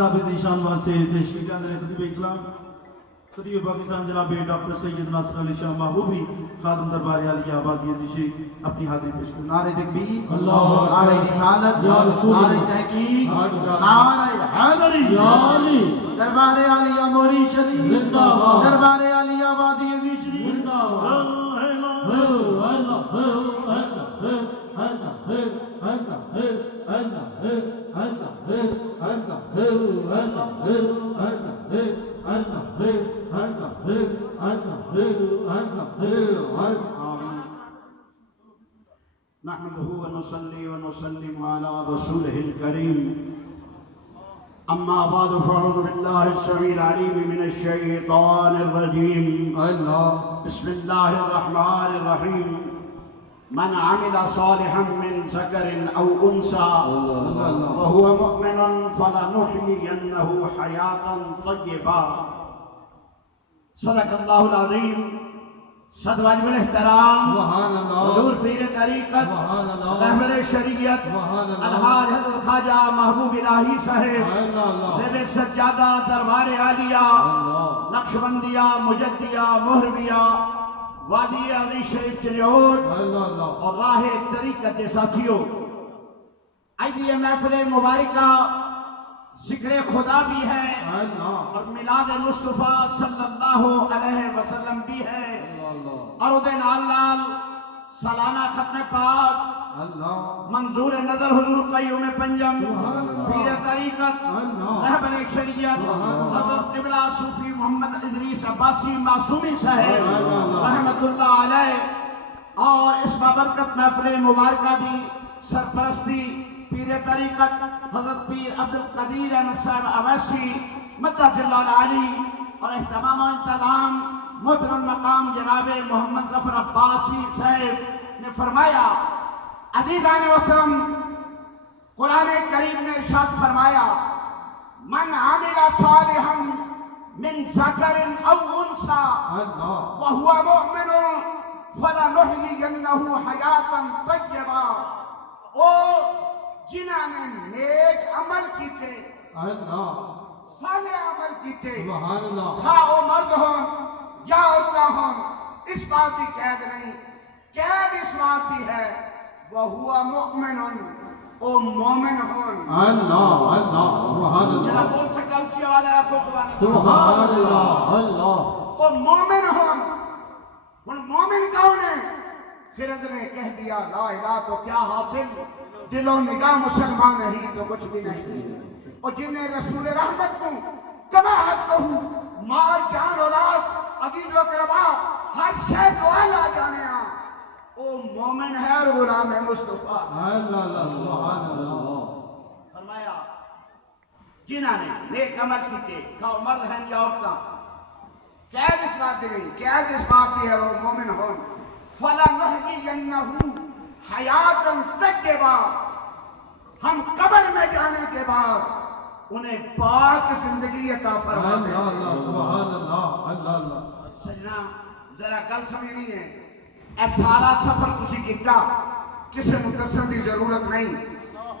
حافظ ایشان واسطے تشریف اندر خطیب اسلام خطیب پاکستان جناب ڈاکٹر سید ناصر علی شاہ محبوبی خادم دربار علی آباد یزیشی اپنی حاضری پیش کریں. نعرہ تکبیر، نعرہ رسالت، نعرہ تحقیق، نعرہ حیدری، دربار علی موری شریف، دربار علی آباد یزیشی. نحمده ونصلي ونسلم على رسوله الكريم. أما بعد فأعوذ بالله السميع العليم من الشيطان الرجيم. بسم الله الرحمن الرحيم. من عمل صالحا من ذكر أو أنثى وهو مؤمن فلنحيينه حياة طيبة. صدق الله العظيم. صد واجب الاحترام حضور پیر طریقت رہبر شریعت الحاج حضرت خواجہ محبوب الہی صاحب زیب سجادہ دربار عالیہ نقشبندیہ مجدیہ مہرویہ وادی علی شریف چنیوٹ اور راہ طریقت ساتھیوں، آئیے محفل مبارکہ ذکر خدا بھی ہے اور میلاد مصطفیٰ صلی اللہ علیہ وسلم بھی ہے اور ادھے نال نال سالانہ ختم پاک منظور نظر حضور قیوم پنجم پیر طریقت رہبر شریعت حضرت قبلہ صوفی محمد ادریس عباسی معصومی صاحب رحمت اللہ علیہ اور اس بابرکت محفل مبارکہ دی سرپرستی پیر طریقت حضرت پیر عبدالقدیر احمد صاحب اویسی مدد اللہ علی اور اہتمام و انتظام محترم مقام جناب محمد ظفر عباسی صاحب نے فرمایا. عزیزان محترم، قرآن کریم نے ارشاد فرمایا من عمل صالحا من ذکر او انثى وهو مؤمن فلنحيينه حیاة طیبہ. او جنہاں نے نیک عمل کیتے صالح عمل کیتے ہاں او مرد ہوں یا عورتیں ہوں، اس بات کی قید نہیں، قید اس بات کی ہے وَهُوَ مُؤْمِنٌ او مومن ہون. جنہاں بول سکتا اچھی آواز ہے آپ کو سبحان اللہ. او مومن ہون. مومن کون ہے؟ خرد نے کہہ دیا لا الہ تو کیا حاصل، دل و نگاہ مسلمان نہیں تو کچھ بھی نہیں. اور جن نے رسول رحمت کو کباہت کہوں مال جان اولاد عزیز و قربا ہر شے کو اعلیٰ جانے او مومن ہے اور غلام ہے مصطفیٰ. فرمایا جنہاں نے نیک عمل کیتے کہو مرد ہیں یا عورتاں، قید اس بات دی گئی، قید اس بات کی ہے وہ مومن ہون. فَلَنُحْيِيَنَّهُ حَيَاةً طَيِّبَةً. ہم قبر میں جانے کے بعد انہیں پاک زندگی عطا فرماتے ہیں. سبحان اللہ. سجنا ذرا گل سمجھنی ہے، اے سارا سفر تسی کیتا کسی متصل کی ضرورت نہیں.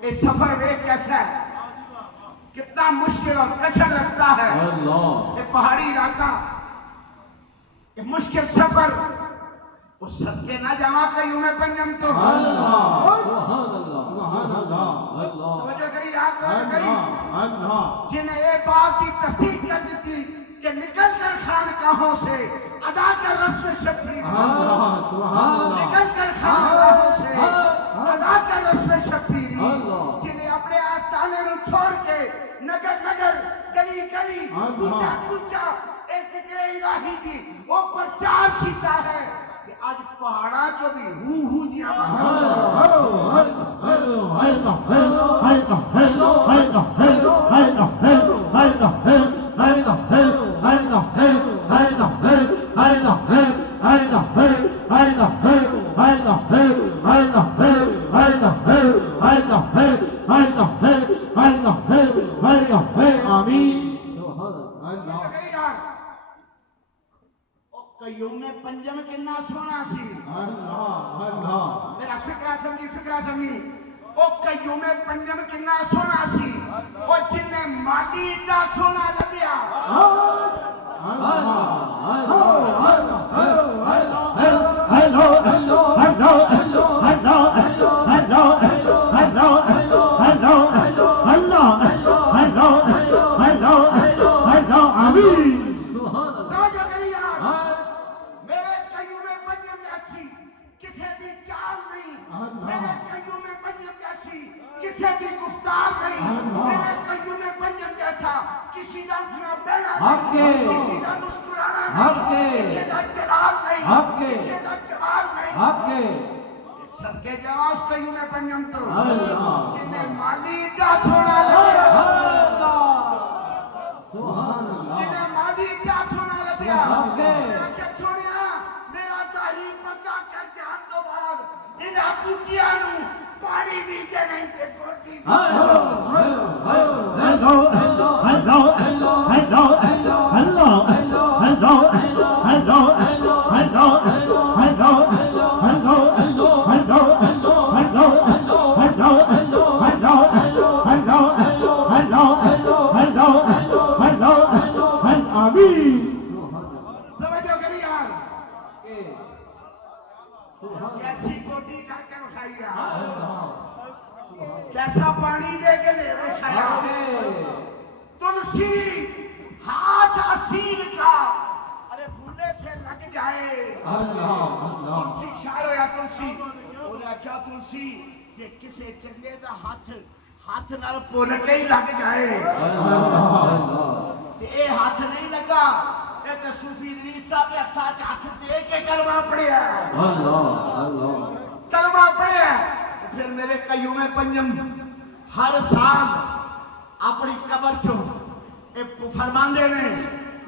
اے سفر ویک کیسا ہے، کتنا مشکل اور کٹھن رستہ ہے. اے پہاڑی علاقہ، اے مشکل سفر، اس صدقے نہ جمع قیوم پنجم تو توجہ کری آپ توجہ کری. جنہیں اے بات کی تصدیق کر دیتی کہ نکل کر خانقاہوں سے ادا کر رسم شبیر، نکل کر خانقاہوں سے ادا کر رسم شبیری. جنہیں اپنے آستانے رو چھوڑ کے نگر نگر گلی گلی کوچا کوچا اے ذکر الہی دی وہ پرچار کیتا ہے کہ آج پہاڑا جو بھی ہو دیا قیوم پنجم کنا سونا سی. میرا فکرہ سمجھی او قیوم پنجم کنا سونا سی او جن مالی دا سونا لبیا توجہ کری یار میرے قیوم پنجم جیسی کسی دی چال نہیں میرے قیوم پنجم جیسی کسی دی گفتار نہیں میرے قیوم پنجم جیسا کسی دا اٹھنا بیٹھنا نہیں کسی دا مسکرانا نہیں کسی دا جلال نہیں کسی دا جمال نہیں سب کے جواز قیوم پنجم تو جنہیں مالی دا چھوڑا لگیا جنہیں مالی دا چھوڑا لگیا میرا کیا چھوڑیا میرا تحریم پکا کر جان دو بعد ان اپوٹیاں نو پانی بھی دے نہیں تے گوٹی توجہ کری یار کیسی گوٹی کر کے بکھائی یار کیسا پانی دے کے دے بکھایا تلسی ہاتھ اصیل کا ارے بھولے سے لگ جائے تلسی شاعر ہو یا تلسی بولیا کیا تلسی کہ کسے چنگے دا ہاتھ نال پول کے ہی لگ جائے اے ہاتھ نہیں لگا اے تے صوفی ادریس صاحب نے ہاتھ دے کے کلمہ پڑھیا کلمہ پڑھیا پھر میرے قیوم پنجم ہر سال اپنی قبر چوں اے فرماندے نے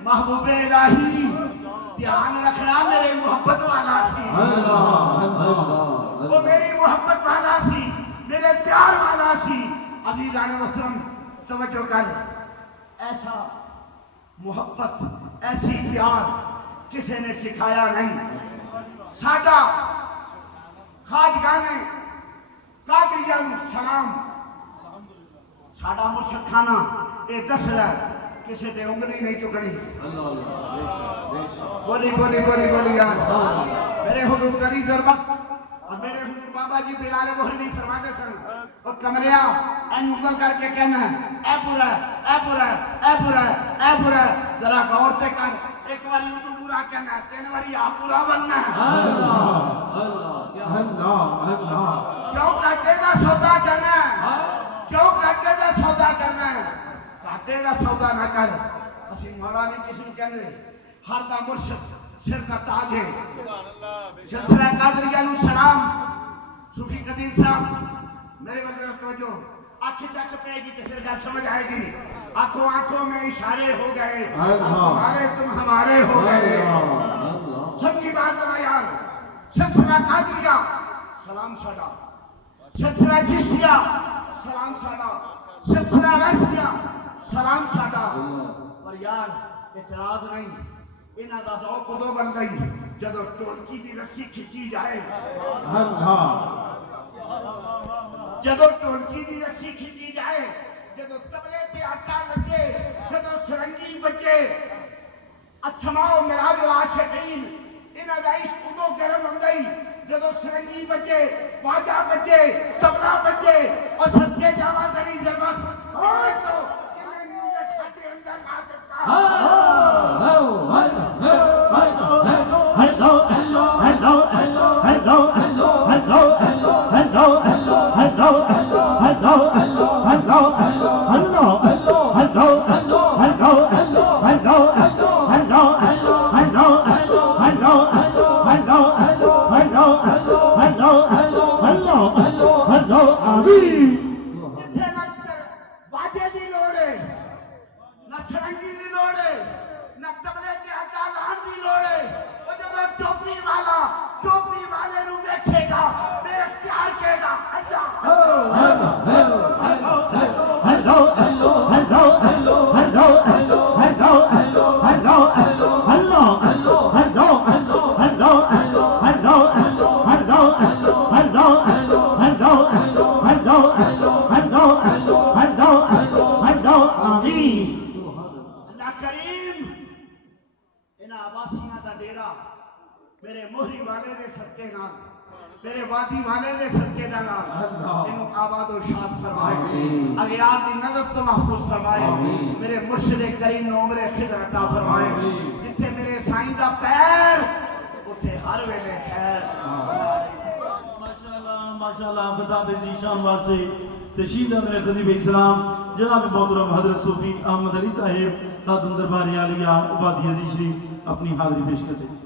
محبوب الہی دھیان رکھنا میرے محبت والا سی وہ میری محبت والا سی میرے پیار والا سی عزیزان محترم توجہ کر ایسا محبت ایسی پیار کسی نے سکھایا نہیں ساڈا خواجگاہ نے قادریہ نو سلام ساڈا مرشد خانہ اے دس رہا کسی تے انگلی نہیں چکڑی بولی بولی بولی بولی یار میرے حضور قریض وقت اور میرے حضور بابا جی بلال بحری فرماتے سن اور کمریا این انگل کر کے کہنا ہے اے پورا اے پورا اے پورا اے پورا ذرا غور سے کر ایک باری تو پورا کہنا ہے تین باری آپ پورا بننا ہے کیوں کٹے دا سودا کرنا ہے کیوں کٹے دا سودا کرنا ہے کٹے دا سودا نہ کر اسی مارا نہیں کسی نے کہنے ہر دا مرشد سر کا تاج ہے سلسلہ قادریہ نو سلام صوفی قدیر صاحب میرے بردر توجہ آنکھ چک پے گی تو پھر گل سمجھ آئے گی آنکھوں میں اشارے ہو گئے ہمارے تم ہمارے ہو گئے سمجھی بات کرنا یار سلسلہ قادریہ سلام ساڈا سلسلہ چشتیہ سلام ساڈا سلسلہ ویسیہ سلام ساڈا پر یار اعتراض نہیں انہاں دا ذوق کدوں بن گئی جدو ٹولکی دی رسی کھچی جائے جدو ٹولکی دی رسی کھچی جائے جدو تبلے تے آٹا لگے جدو سرنگی بجے اسماء و مراج العاشقین انہاں دا عشق کدوں گرم ہوندی جدو سرنگی بجے باجا بجے تبلا بجے اور صدقے جاوا کری ضرورت ہوئے تو انہیں میوزک ساڈے اندر لا دیتا واجے دی لوڑے نہ سرنگی دی لوڑے نہ تبلے کے ہٹا لان دی لوڑے وہ جب ٹوپی والے نو دیکھے گا بے اختیار کہے گا اللہ کریم ان آباسیاں دا ڈیرا میرے موہری والے دے صدقے نال میرے وادی والے دے صدقے دا نال انہوں آباد و شاد فرمائے اغیار دی نظر تو محفوظ فرمائے میرے مرشد کریم نو عمر خضر عطا فرمائے جتھے میرے سائیں دا پیر اتھے ہر ویلے خیر ماشاءاللہ خطاب ذیشان واسے تشہید میرے خطیب اسلام جناب محترم حضرت صوفی احمد علی صاحب خادم دربار عالیہ عبادی عزیز شریف اپنی حاضری پیش کرتے ہیں